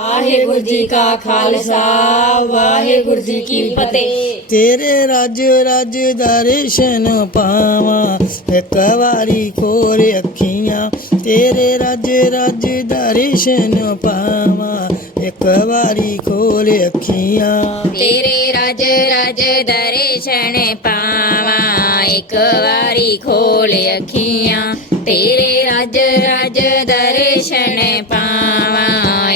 ਵਾਹਿਗੁਰੂ ਜੀ ਕਾ ਖਾਲਸਾ ਵਾਹਿਗੁਰੂ ਜੀ ਕੀ ਫਤਿਹ। ਤੇਰੇ ਰਾਜ ਰਾਜ ਦਰਸ਼ਨ ਪਾਵਾਂ ਇੱਕ ਵਾਰੀ ਖੋਲ ਅੱਖੀਆਂ। ਤੇਰੇ ਰਾਜ ਰਾਜ ਦਰਸ਼ਨ ਪਾਵਾਂ ਇੱਕ ਵਾਰੀ ਖੋਲ ਅੱਖੀਆਂ। ਤੇਰੇ ਰਾਜ ਰਾਜ ਦਰਸ਼ਨ ਪਾਵਾਂ ਇੱਕ ਵਾਰੀ ਖੋਲ ਅੱਖੀਆਂ। ਤੇਰੇ ਰਾਜ ਰਾਜ ਦਰਸ਼ਨ ਪਾਵਾਂ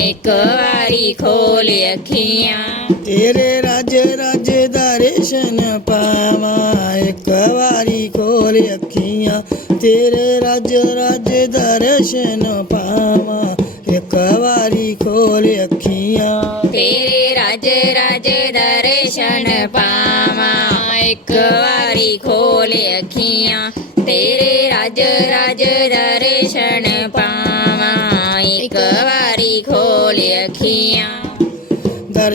ਇੱਕ ਵਾਰੀ ਖੋਲ ਅੱਖੀਆਂ। ਤੇਰੇ ਰਾਜ ਰਾਜ ਦਰਸ਼ਨ ਪਾਵਾਂ ਇੱਕ ਵਾਰੀ ਖੋਲ ਅੱਖੀਆਂ। ਤੇਰੇ ਰਾਜ ਰਾਜ ਦਰਸ਼ਨ ਪਾਵਾਂ ਇੱਕ ਵਾਰੀ ਖੋਲ ਅੱਖੀਆਂ। ਤੇਰੇ ਰਾਜ ਰਾਜ ਦਰਸ਼ਨ ਪਾਵਾਂ ਇੱਕ ਵਾਰੀ ਖੋਲ ਅੱਖੀਆਂ। ਤੇਰੇ ਰਾਜ ਰਾਜ ਦਰਸ਼ਨ ਪਾਵਾਂ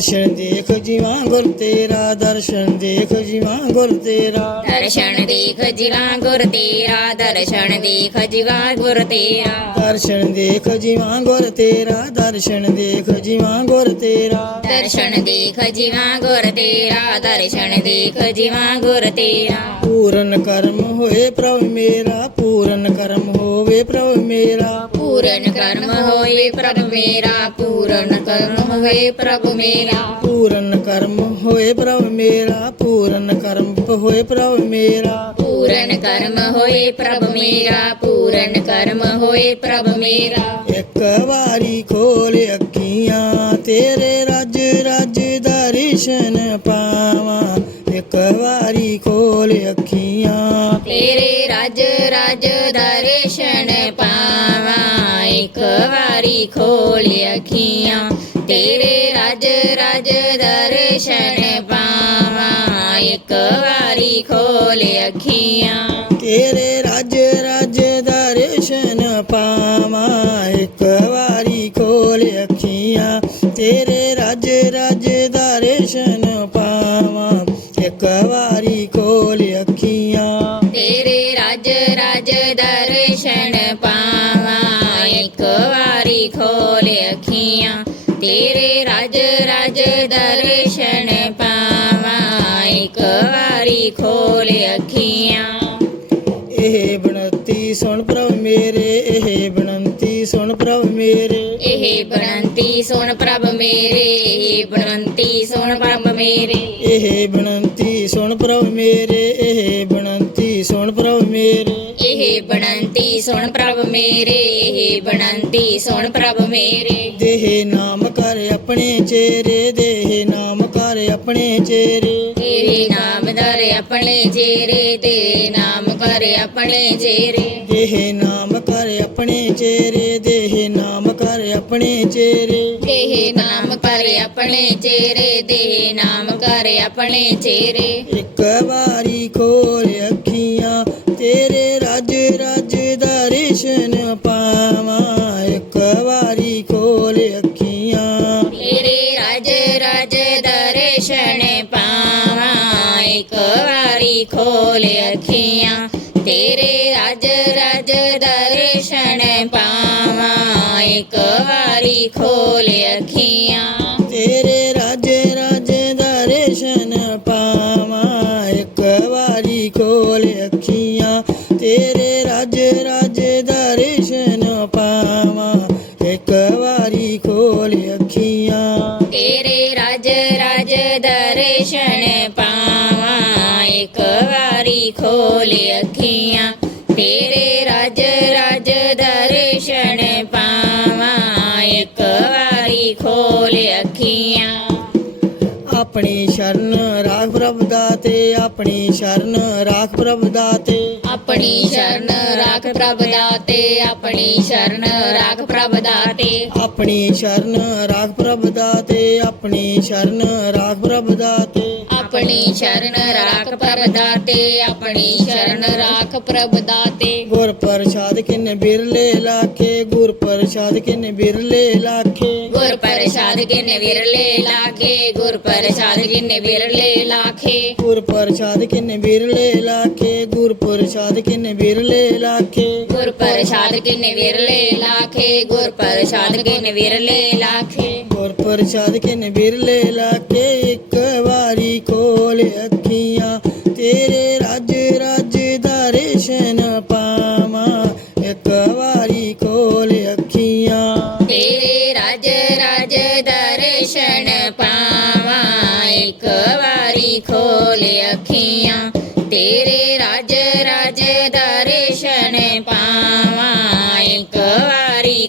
दर्शन देख जीवा गुर तेरा दर्शन देख जीवा गुर तेरा। दर्शन देख जीवा गुर तेरा दर्शन देख जीवा गुर तेरा। दर्शन देख जीवा गुर तेरा दर्शन देख जीवा गुर तेरा। दर्शन देख जीवा गुर तेरा दर्शन देख जीवा गुर तेरा। पूरन कर्म हुए प्रभु मेरा पूर्ण ਪੂਰਨ ਕਰਮ ਹੋਵੇ ਪ੍ਰਭ ਮੇਰਾ। ਪੂਰਨ ਕਰਮ ਹੋਏ ਪ੍ਰਭ ਮੇਰਾ ਪੂਰਨ ਕਰਮ ਹੋਏ ਪ੍ਰਭ ਮੇਰਾ। ਪੂਰਨ ਕਰਮ ਹੋਏ ਪ੍ਰਭ ਮੇਰਾ ਪੂਰਨ ਕਰਮ ਹੋਏ ਪ੍ਰਭ ਮੇਰਾ। ਪੂਰਨ ਕਰਮ ਹੋਏ ਪ੍ਰਭ ਮੇਰਾ ਪੂਰਨ ਕਰਮ ਹੋਏ ਪ੍ਰਭ ਮੇਰਾ। ਇੱਕ ਵਾਰੀ ਖੋਲ ਅੱਖੀਆਂ ਤੇਰੇ ਰਾਜ ਰਾਜ ਦਰਸ਼ਨ ਪਾਵਾਂ। ਇੱਕ ਵਾਰੀ ਖੋਲ ਅੱਖੀਆਂ ਤੇਰੇ ਰਾਜ ਰਾਜ ਦਰਸ਼ਨ ਪਾਵਾਂ ਇੱਕ ਵਾਰੀ ਖੋਲ ਅੱਖੀਆਂ ਤੇਰੇ ਰਾਜ ਰਾਜ ਦਰਸ਼ਨ ਪਾਵਾਂ ਇੱਕ ਵਾਰੀ ਖੋਲ ਅੱਖੀਆਂ ਤੇਰੇ ਰਾਜ ਰਾਜ ਦਰਸ਼ਨ ਪਾਵਾਂ ਇੱਕ ਵਾਰੀ ਖੋਲ ਅੱਖੀਆਂ ਤੇਰੇ ਰਾਜ ਰਾਜ ਦਰਸ਼ਨ दर्शन पावा। एक बारी खोल अखिया। तेरे राज राज दर्शन पावा। एक बारी खोल अखिया। एह बनती सुन प्रभ मेरे ये बनती सुन प्रभ मेरे। एह बनती सुन प्रभ मेरे एह बनती सुन प्रभ मेरे। ये बनती सुन प्रभ मेरे ये बनती सुन प्रभ मेरे। हे बणंती सुन प्रभ मेरे हे बणंती सुन प्रभ मेरे। देह नाम कर अपने चेरे देह नाम कर अपने चेरे। तेरे नाम धर अपने चेरे तेरे नाम कर अपने चेरे। देह नाम कर अपने चेरे देह नाम कर अपने चेरे। देह नाम कर अपने चेरे देह नाम कर अपने चेरे। एक बारी खोल તેરે રાજ રાજ દર્શન પાવા એક વારી ખોલે અખિયા તેરે રાજ રાજ દર્શન પાવા એક વારી ખોલે અખિયા તેરે રાજ રાજ દર્શન પાવા એક વારી ખોલે અખિયા તેરે દર્શન પાવા એક વારી ખોલે અખિયા તેરે રાજ રાજ દર્શન પાવા એક વારી ખોલે અખિયા अपनी शरण ਰਾਖ ਪ੍ਰਭ ਦਾਤੇ ਆਪਣੀ ਸ਼ਰਨ ਰਾਖ ਪ੍ਰਭ ਦਾਤੇ। ਆਪਣੀ ਸ਼ਰਨ ਰਾਖ ਪ੍ਰਭ ਦਾਤੇ ਆਪਣੀ ਸ਼ਰਨ ਰਾਖ ਪ੍ਰਭ ਦਾਤੇ। ਆਪਣੀ ਸ਼ਰਨ ਰਾਖ ਪ੍ਰਭ ਦਾਤੇ ਆਪਣੀ ਸ਼ਰਨ ਰਾਖ ਪ੍ਰਭ ਦਾਤੇ। ਆਪਣੀ ਸ਼ਰਨ ਰਾਖ ਪ੍ਰਭ ਦਾਤੇ ਆਪਣੀ ਸ਼ਰਨ ਰਾਖ ਪ੍ਰਭ ਦਾਤੇ। ਗੁਰ ਪ੍ਰਸਾਦ ਕਿਨ ਬਿਰਲੇ ਲਾਖੇ ਗੁਰ ਪ੍ਰਸਾਦ ਕਿਨ ਬਿਰਲੇ ਲਾਖੇ। ਗੁਰ ਪ੍ਰਸਾਦ ਕਿਨੇ ਵਿਰਲੇ ਲਾਖੇ ਗੁਰ ਪ੍ਰਸਾਦ ਕਿਨੇ ਵਿਰਲੇ ਲਾਖੇ। ਗੁਰ ਪ੍ਰਸਾਦ ਕਿੰਨੇ ਬਿਰਲੇ ਲਾਖੇ ਗੁਰ ਪ੍ਰਸਾਦ ਕਿੰਨੇ ਬਿਰਲੇ ਲਾਖੇ। ਗੁਰ ਪ੍ਰਸਾਦ ਕਿਨੇ ਵਿਰਲੇ ਲਾਖੇ ਗੁਰ ਪ੍ਰਸਾਦ ਕਿਨੇ ਵਿਰਲੇ ਲਾਖੇ। ਗੁਰ ਪ੍ਰਸਾਦ ਕਿੰਨੇ ਬਿਰਲੇ ਲਾਖੇ ਇੱਕ ਵਾਰੀ ਖੋਲ ਅੱਖੀਆਂ ਤੇਰੇ ਰਾਜ ਰਾਜ ਦਾ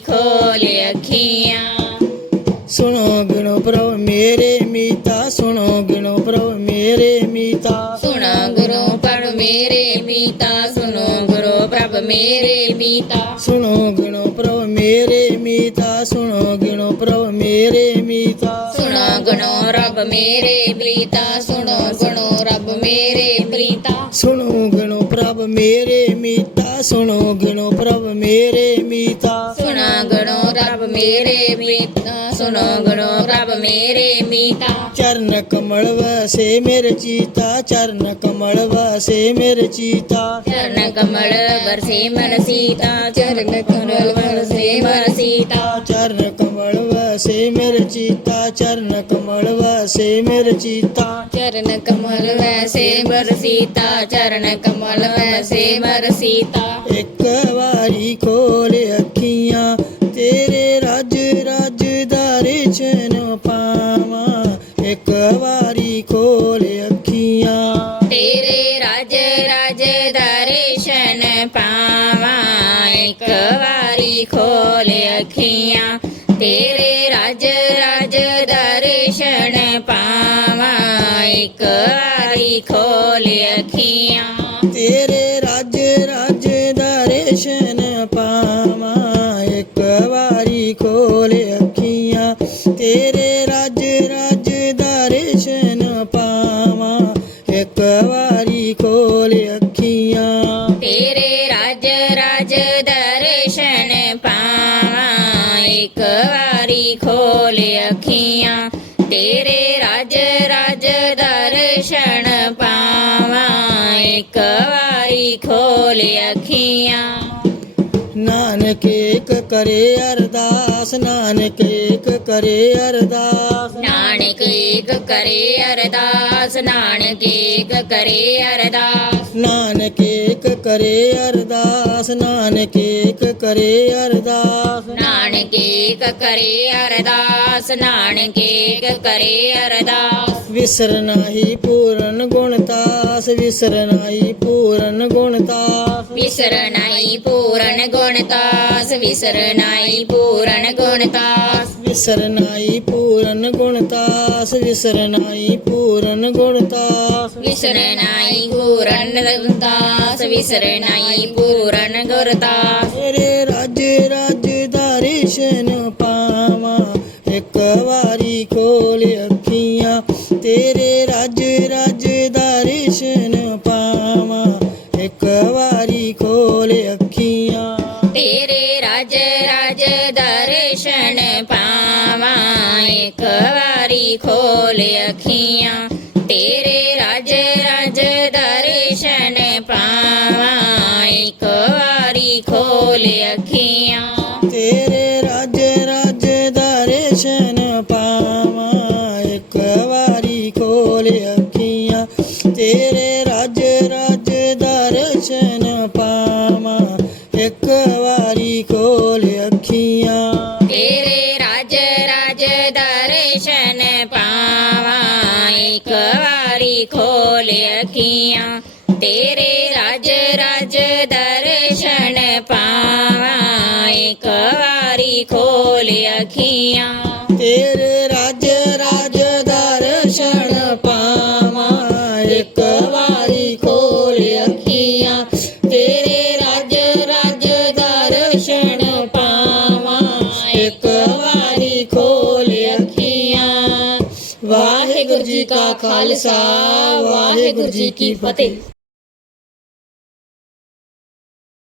ਖੋਲ ਅੱਖੀਆਂ। ਸੁਣੋ ਗਿਣੋ ਪ੍ਰਭ ਮੇਰੇ ਮੀਤਾ ਸੁਣੋ ਗਿਣੋ ਪ੍ਰਭ ਮੇਰੇ ਮੀਤਾ। ਸੁਣੋ ਗੁਰੂ ਪੜ ਮੇਰੇ ਮੀਤਾ ਸੁਣੋ ਗੁਰੂ ਪ੍ਰਭ ਮੇਰੇ ਮੀਤਾ। ਸੁਣੋ ਗਿਣੋ ਪ੍ਰਭ ਮੇਰੇ ਮੀਤਾ ਸੁਣੋ ਗਿਣੋ ਪ੍ਰਭ ਮੇਰੇ ਮੀਤਾ। ਸੁਣੋ ਗੁਣੋ ਰੱਬ ਮੇਰੇ ਪ੍ਰੀਤਾ ਸੁਣੋ ਗੁਣੋ ਰੱਬ ਮੇਰੇ ਪ੍ਰੀਤਾ ਸੁਣੋ ਗਿਣੋ ਪ੍ਰਭ ਮੇਰੇ ਮੀਤਾ ਸੁਣੋ ਗਿਣੋ ਪ੍ਰਭ ਮੇਰੇ ਮੀਤਾ। ਰੱਬ ਮੇਰੇ ਪ੍ਰੀਤਾ ਸੁਣੋ ਗੁਣੋ ਰੱਬ ਮੇਰੇ ਮੀਤਾ। ਚਰਨ ਕਮਲ ਵਸੇ ਮੇਰੇ ਚੀਤਾ ਚਰਨ ਕਮਲ ਵਸੇ ਮੇਰੇ ਚੀਤਾ। ਚਰਨ ਕਮਲ ਵਰਸੇ ਮਨ ਸੀਤਾ ਚਰਨ ਕਮਲ ਵਰਸੇ ਮਨ ਸੀਤਾ। ਚਰਨ ਕਮਲ ਵਸੇ ਮੇਰੇ ਚੀਤਾ ਚਰਨ ਕਮਲ ਵਸੇ ਮੇਰੇ ਚੀਤਾ। ਚਰਨ ਕਮਲ ਵੈਸੇ ਬਰਸੀਤਾ ਚਰਨ ਕਮਲ ਵੈਸੇ ਬਰਸੀਤਾ ਇੱਕ ਵਾਰੀ ਖੋਲ ਰਾਜ ਰਾਜ ਦਾ ਰੇਚਨ ਪਾਵਾਂ। ਇੱਕ ਵਾਰੀ ਖੋਲ ਅੱਖੀਆਂ। ਤੇਰੇ ਰਾਜ ਰਾਜ ਦਰਸ਼ਨ ਪਾਵਾਂ। ਇੱਕ ਵਾਰੀ ਖੋਲ ਅੱਖੀਆਂ। ਤੇਰੇ ਰਾਜ ਰਾਜ ਦਰਸ਼ਨ ਪਾਵਾਂ। ਇੱਕ ਵਾਰੀ ਖੋਲ ਅੱਖੀਆਂ। ਤੇਰੇ ਰਾਜ ਰਾਜ ਦਾ ਰੇਸ਼ਨ ਵਾਰੀ ਖੋਲ ਅੱਖੀਆਂ ਤੇਰੇ ਰਾਜ ਰਾਜ ਦਾ ਰੇਸ਼ਨ ਪਾਵਾਂ ਇੱਕ ਵਾਰੀ ਖੋਲ ਅੱਖੀਆਂ ਤੇਰੇ ਰਾਜ ਰਾਜ ਦਰਸ਼ਨ ਪਾਵਾਂ ਇੱਕ ਵਾਰੀ ਖੋਲ ਅੱਖੀਆਂ ਤੇਰੇ ਰਾਜ ਰਾਜ ਦਰਸ਼ਨ ਪਾਵਾਂ ਇੱਕ ਵਾਰੀ ਖੋਲ ਅੱਖੀਆਂ ਨਾਨਕ ਏਕ ਕਰੇ ਅਰਦਾਸ ਨਾਨਕ ਏਕ ਕਰੇ ਅਰਦਾਸ। ਨਾਨਕ ਏਕ ਕਰੇ ਅਰਦਾਸ ਨਾਨਕ ਏਕ ਕਰੇ ਅਰਦਾਸ। ਨਾਨਕ ਏਕ ਕਰੇ ਅਰਦਾਸ ਨਾਨਕ ਏਕ ਕਰੇ ਅਰਦਾਸ। ਨਾਨਕੇ ਕਰੇ ਅਰਦਾਸ ਨਾਨਕੇ ਕਰੇ ਅਰਦਾਸ। ਵਿਸਰਨਾਹੀ ਪੂਰਨ ਗੁਣਤਾਸ ਵਿਸਰਨਾਹੀ ਪੂਰਨ ਗੁਣਤਾਸ ਵਿਸਰਨਾਹੀ ਪੂਰਨ ਗੁਣਤਾਸ ਵਿਸਰਨਾਹੀ ਪੂਰਨ ਗੁਣਤਾਸ ਵਿਸਰਨਾਈ ਪੂਰਨ ਗੁਣਤਾਸ ਵਿਸਰਨਾਈ ਪੂਰਨ ਗੁਣਤਾਸ ਵਿਸਰਨਾਈ ਪੂਰਨ ਗੁਣਤਾਸ ਵਿਸਰਨਾਈ ਪੂਰਨ ਗੁਰਤਾਸ ਤੇਰੇ ਰਾਜੇ दर्शन पावा। एक बारी खोल अखियाँ, तेरे राज राज दर्शन पावा। एक बारी खोल अखियाँ। तेरे राज राज दर्शन पावा। एक बारी खोल अखियाँ, तेरे राज राज दर्शन पावा। एक बारी खोल अखियाँ। ਰੇਸ਼ਨ ਪਾਵਾਂ ਇੱਕ ਵਾਰੀ ਖੋਲ ਅੱਖੀਆਂ ਤੇਰੇ ਰਾਜ ਰਾਜ ਦਾ ਰੇਸ਼ਨ ਪਾਵਾਂ ਇੱਕ ਵਾਰੀ ਖੋਲ ਅੱਖੀਆਂ ਤੇਰੇ ਰਾਜ ਰਾਜ ਦਰਸ਼ਨ ਪਾਵਾਂ ਇੱਕ ਵਾਰੀ ਖੋਲ ਅੱਖੀਆਂ ਤੇਰੇ ਰਾਜ ਰਾਜ ਦਰਸ਼ਨ ਪਾਵਾਂ ਇੱਕ ਵਾਰੀ ਖੋਲ ਅੱਖੀਆਂ ਤੇਰੇ ਰਾਜ ਰਾਜ ਦਾ ਰੇਸ਼ਨ ਪਾਵਾਂ ਇੱਕ ਵਾਰੀ ਖੋਲ ਅੱਖੀਆਂ ਤੇਰੇ ਰਾਜ ਰਾਜ ਦਾ ਰੇਸ਼ਨ ਪਾਵਾਂ ਇੱਕ ਵਾਰੀ ਖੋਲ ਅੱਖੀਆਂ ਵਾਹਿਗੁਰੂ ਜੀ ਕਾ ਖਾਲਸਾ ਵਾਹਿਗੁਰੂ ਜੀ ਕੀ ਫਤਿਹ